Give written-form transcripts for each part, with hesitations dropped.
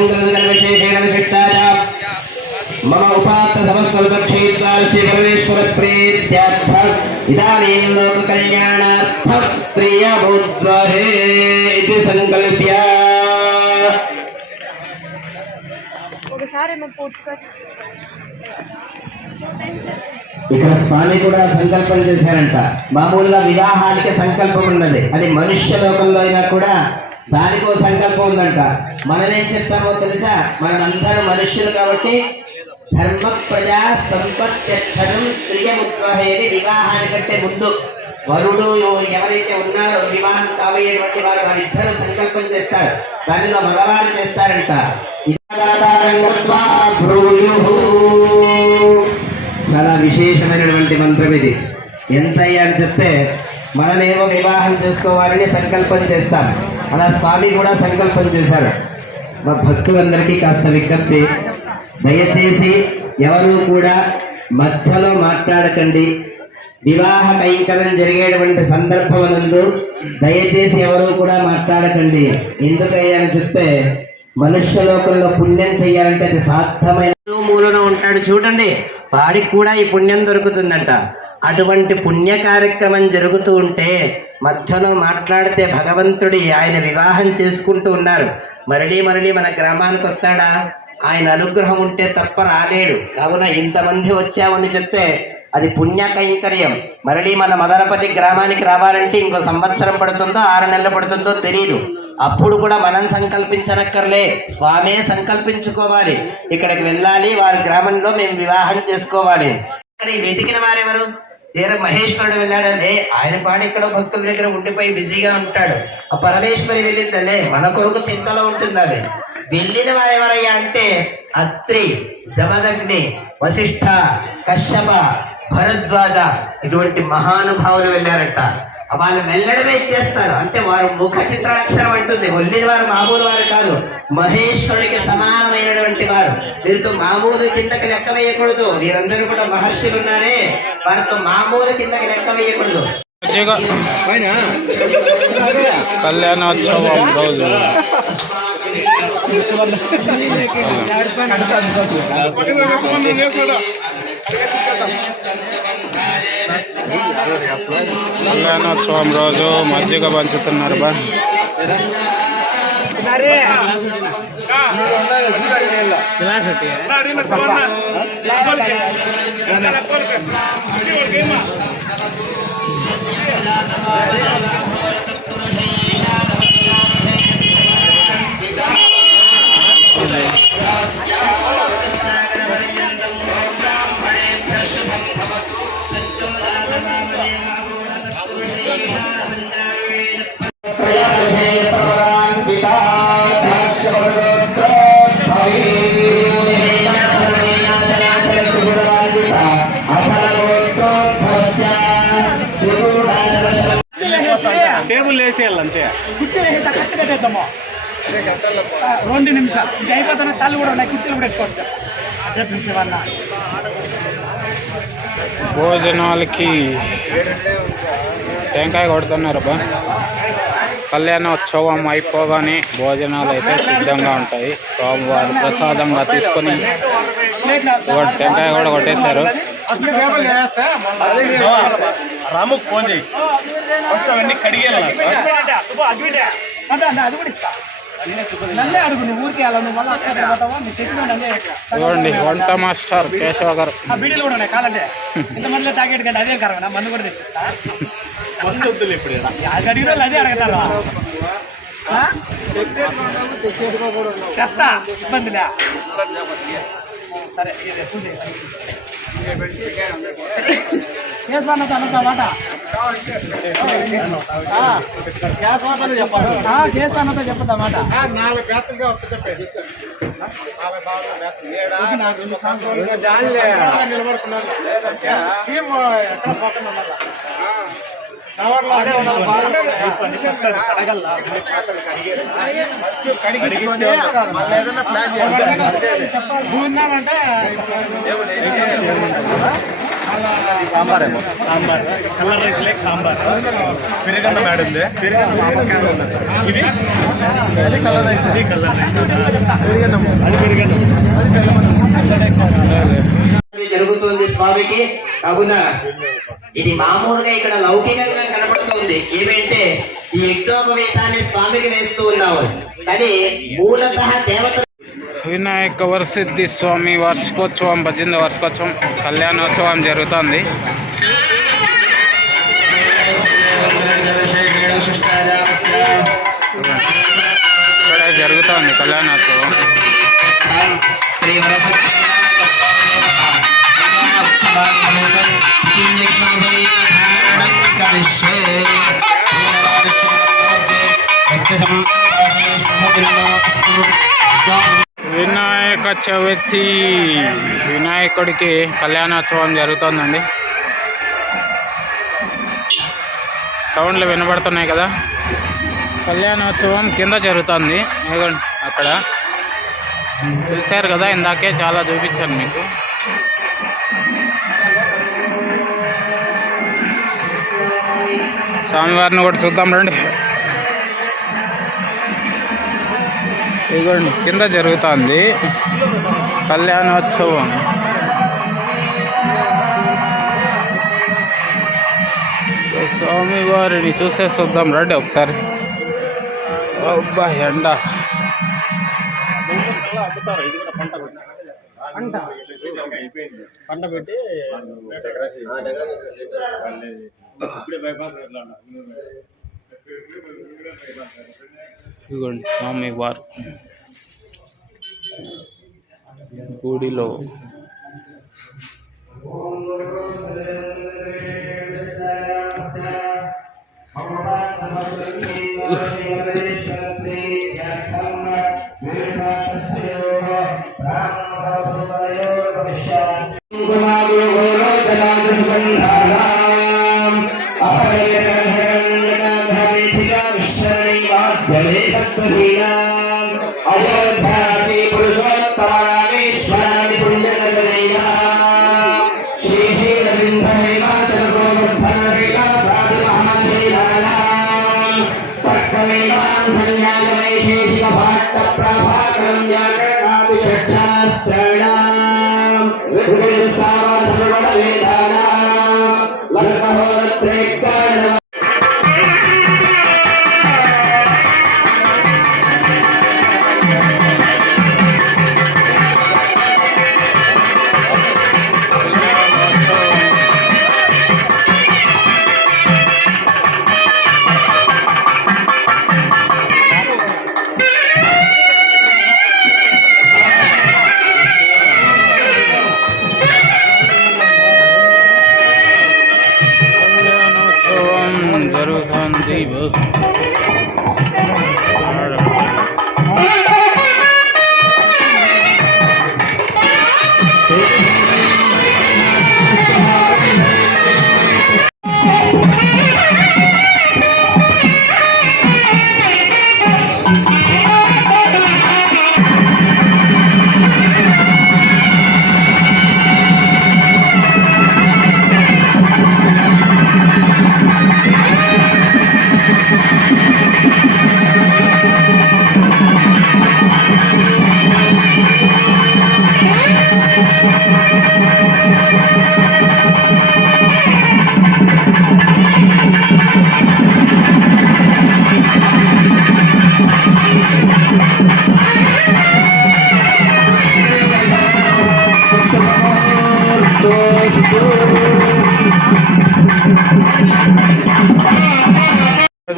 विशेषेण विशिष्टाय मम उपात्त समस्तक्षेत्राल श्री परमेश्वर प्रीत्यार्थ इदानीं लोक कल्याणार्थं स्त्रियमुद्वहे इति संकल्प्य ఇక్కడ స్వామి కూడా సంకల్పం చేశారంట. మామూలుగా వివాహానికి సంకల్పం ఉన్నది, అది మనుష్య లోకంలో అయినా కూడా దానికో సంకల్పం ఉందంట. మనమేం చెప్తామో తెలుసా? మనమందరం మనుష్యులు కాబట్టి ధర్మ ప్రజా సంపత్యక్షరం స్త్రియముద్వహేని వివాహానికంటే ముందు వరుడు ఎవరైతే ఉన్నారో వివాహం కాబోయేటువంటి వారు వారిద్దరూ సంకల్పం చేస్తారు. దానిలో మగవారు చేస్తారంట. చాలా విశేషమైనటువంటి మంత్రం ఇది. ఎంతయ్యా అని చెప్తే మనమేమో వివాహం చేసుకోవాలని సంకల్పం చేస్తాం, అలా స్వామి కూడా సంకల్పం చేశారు. మా భక్తులందరికీ కాస్త విజ్ఞప్తి, దయచేసి ఎవరు కూడా మధ్యలో మాట్లాడకండి. వివాహ కైంకర్యం జరిగేటువంటి సందర్భమునందు దయచేసి ఎవరు కూడా మాట్లాడకండి. ఎందుకయ్యా అని చెప్తే మనుష్య లోకంలో పుణ్యం చెయ్యాలంటే అది సాధ్యమైన మూలన ఉంటాడు చూడండి, వాడికి కూడా ఈ పుణ్యం దొరుకుతుందంట. అటువంటి పుణ్య కార్యక్రమం జరుగుతూ ఉంటే మధ్యలో మాట్లాడితే భగవంతుడి ఆయన వివాహం చేసుకుంటూ ఉన్నారు. మరలి మన గ్రామానికి వస్తాడా? ఆయన అనుగ్రహం ఉంటే తప్ప రాలేడు. కావున ఇంతమంది వచ్చామని చెప్తే అది పుణ్య కైంకర్యం. మరలి మన మదనపల్లి గ్రామానికి రావాలంటే ఇంకో సంవత్సరం పడుతుందో 6 నెలలు పడుతుందో తెలియదు. అప్పుడు కూడా మనం సంకల్పించనక్కర్లే, స్వామే సంకల్పించుకోవాలి. ఇక్కడికి వెళ్ళాలి, వారి గ్రామంలో మేము వివాహం చేసుకోవాలి. ఇక్కడ వెతికిన వారెవరు? వేరే మహేశ్వరుడు వెళ్ళాడలే, ఆయన పాడు ఇక్కడ భక్తుల దగ్గర ఉండిపోయి బిజీగా ఉంటాడు. ఆ పరమేశ్వరి వెళ్ళిందలే, మన కొరకు చింతలో ఉంటుంది. అవి వెళ్ళిన వారెవరయ్యా అంటే అత్రి, జమదగ్ని, వశిష్ఠ, కశ్యప, భరద్వాజ ఇటువంటి మహానుభావులు వెళ్ళారట. వాళ్ళు వెళ్ళడమే చేస్తారు. అంటే వారు ముఖ చిత్రలక్షణం అంటుంది. వెళ్ళిన వారు మామూలు వారు కాదు, మహేశ్వరుడికి సమానమైనటువంటి వారు. వీరితో మామూలు కిందకి లెక్క వేయకూడదు. వీరందరూ కూడా మహర్షులు ఉన్నారే, వారితో మామూలు కిందకి లెక్క వేయకూడదు. కళ్యాణోత్సవం రోజు కళ్యాణోత్సవం రోజు మజ్జిగ పంచుతున్నారు. బా టేబుల్ వేసేయాలంటే కుర్చీలు వేసేస్తా, కట్టు కట్టేద్దాము 2 నిమిషాలు. ఇంకా అయిపోతున్న తల్లు కూడా ఉన్నాయి, కుర్చీలు కూడా ఎక్కువ భోజనాలకి టెంకాయ కొడుతున్నారు. బా కళ్యాణోత్సవం అయిపోగానే భోజనాలు అయితే సిద్ధంగా ఉంటాయి. స్వామివారు ప్రసాదంగా తీసుకొని టెంకాయ కూడా కొట్టేశారు. రాముకు ఫోన్ చేయి, ఫస్ట్ అవన్నీ కడిగేయాలి. చూడండి వంట మాస్టర్ కేశవ గారు. బీడీలు కూడా ఉన్నాయి కాలంటే ఇంతమందిలో తాగేటి కంటే అదే కరవనా, మందు కూడా తెచ్చిస్తా. మందు వద్దులు ఇప్పుడు అడిగిన వాళ్ళు అదే అడగతారా? తెస్తా, ఇబ్బందిలే. సరే కేశవాన్నతో అన్నమాట, కేశవాన్నతో చెప్పదన్నమాట. 4 బ్యాచ్లుగా చెప్పేది సాంబార్ ఏమో సాంబార్ కలర్ రైస్ లేక సాంబార్ పెరుగన్నం యాడ్ ఉంది ఇది అది కలర్ రైస్ ఇది కలర్ రైస్ పెరుగన్నం అది పెరుగన్నం జరుగుతుంది స్వామికి. కావున ఇది మామూలుగా ఇక్కడ లౌకికంగా కనబడుతుంది. ఏమంటే ఈ యజ్ఞోపవీతాన్ని స్వామికి వేస్తూ ఉన్నాము, కానీ మూలతః దేవత వినాయక వరసిద్ధి స్వామి వార్షికోత్సవం 18వ వార్షికోత్సవం కళ్యాణోత్సవం జరుగుతుంది. ఇక్కడ జరుగుతుంది కళ్యాణోత్సవం. వినాయక చవితి వినాయకుడికి కళ్యాణోత్సవం జరుగుతుందండి. సౌండ్లు వినబడుతున్నాయి కదా. కళ్యాణోత్సవం కింద జరుగుతుంది అక్కడ చూశారు కదా, ఇందాకే చాలా చూపించాను మీకు. స్వామివారిని కూడా చూద్దాం రండి. ఇదిగోండి కింద జరుగుతుంది కళ్యాణోత్సవం. స్వామివారిని చూసేద్దాం రండి ఒకసారి. అబ్బా ఎండ పంట పెట్టి ఇదిగోండి స్వామివారు గుడిలో.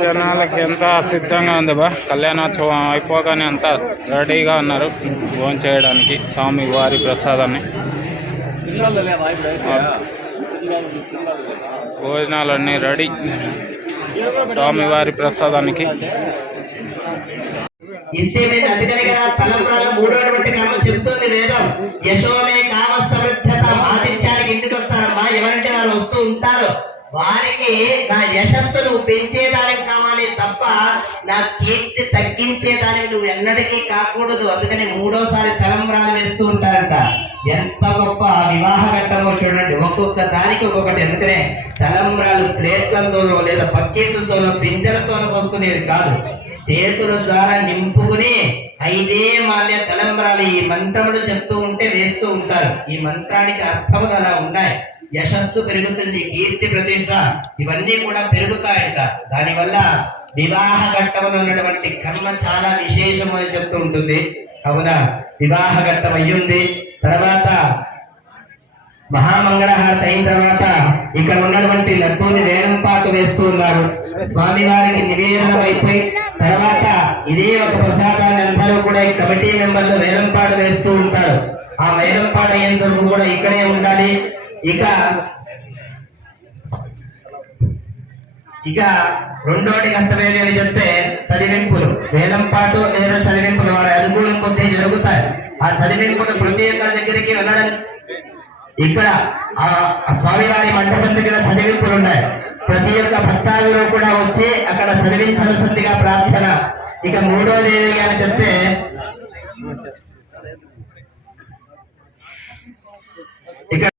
జనాలకి ఎంత సిద్ధంగా ఉంది బా. కళ్యాణోత్సవం అయిపోగానే అంతా రెడీగా ఉన్నారు భోజనం చేయడానికి స్వామి వారి ప్రసాదాన్ని. భోజనాలన్నీ రెడీ స్వామివారి ప్రసాదానికి. ఇస్తే మీద అందుకని కదా తలంబ్రాల మూడోటువంటి కర్మ చెప్తుంది వేదం. యశోమే కామ సమృద్ధత. ఆతిథ్యానికి ఇంటికి వస్తారమ్మా, ఎవరంటే వాళ్ళు వస్తూ ఉంటారు. వారికి నా యశస్సును పెంచేదానికి కావాలి తప్ప నా కీర్తి తగ్గించేదానికి నువ్వు ఎన్నటికీ కాకూడదు. అందుకని మూడోసారి తలంబ్రాలు వేస్తూ ఉంటారంట. ఎంత గొప్ప వివాహ ఘట్టమో చూడండి. ఒక్కొక్క దానికి ఒక్కొక్కటి. ఎందుకనే తలంబ్రాలు ప్లేట్లతోనో లేదా బకెట్లతోనో బిందెలతోనో పోసుకునేది కాదు, చేతుల ద్వారా నింపుకుని 5 మాల్య తలంబ్రాలు ఈ మంత్రములు చెప్తూ ఉంటే వేస్తూ ఉంటారు. ఈ మంత్రానికి అర్థములు అలా ఉన్నాయి. యశస్సు పెరుగుతుంది, కీర్తి ప్రతిష్ట ఇవన్నీ కూడా పెరుగుతాయట. దానివల్ల వివాహ ఘట్టములు ఉన్నటువంటి కర్మ చాలా విశేషమని చెప్తూ ఉంటుంది. అవునా, వివాహ ఘట్టం అయ్యింది. తర్వాత మహామంగళహారతి అయిన తర్వాత ఇక్కడ ఉన్నటువంటి లడ్డూని వేలంపాటు వేస్తూ ఉన్నారు. స్వామివారికి నివేదనం అయిపోయి తర్వాత ఇదే ఒక ప్రసాదాన్ని అందరూ కూడా ఈ కమిటీ మెంబర్లు వేలంపాటు వేస్తూ ఉంటారు. ఆ వేలంపాటు అయ్యేంత వరకు కూడా ఇక్కడే ఉండాలి. ఇక రెండోటి కష్టమేది అని చెప్తే చదివింపులు, వేలంపాటు లేదా చదివింపులు వారి అనుకూలం కొద్దీ జరుగుతాయి. ఆ చదివింపులు ప్రతి ఒక్కరి దగ్గరికి వెళ్ళడం, ఇక్కడ ఆ స్వామివారి మండపం దగ్గర చదివింపులు ఉన్నాయి. ప్రతి ఒక్క భక్తాదులు కూడా వచ్చి అక్కడ చదివించాల్సిందిగా ప్రార్థన. ఇక మూడోది అని చెప్తే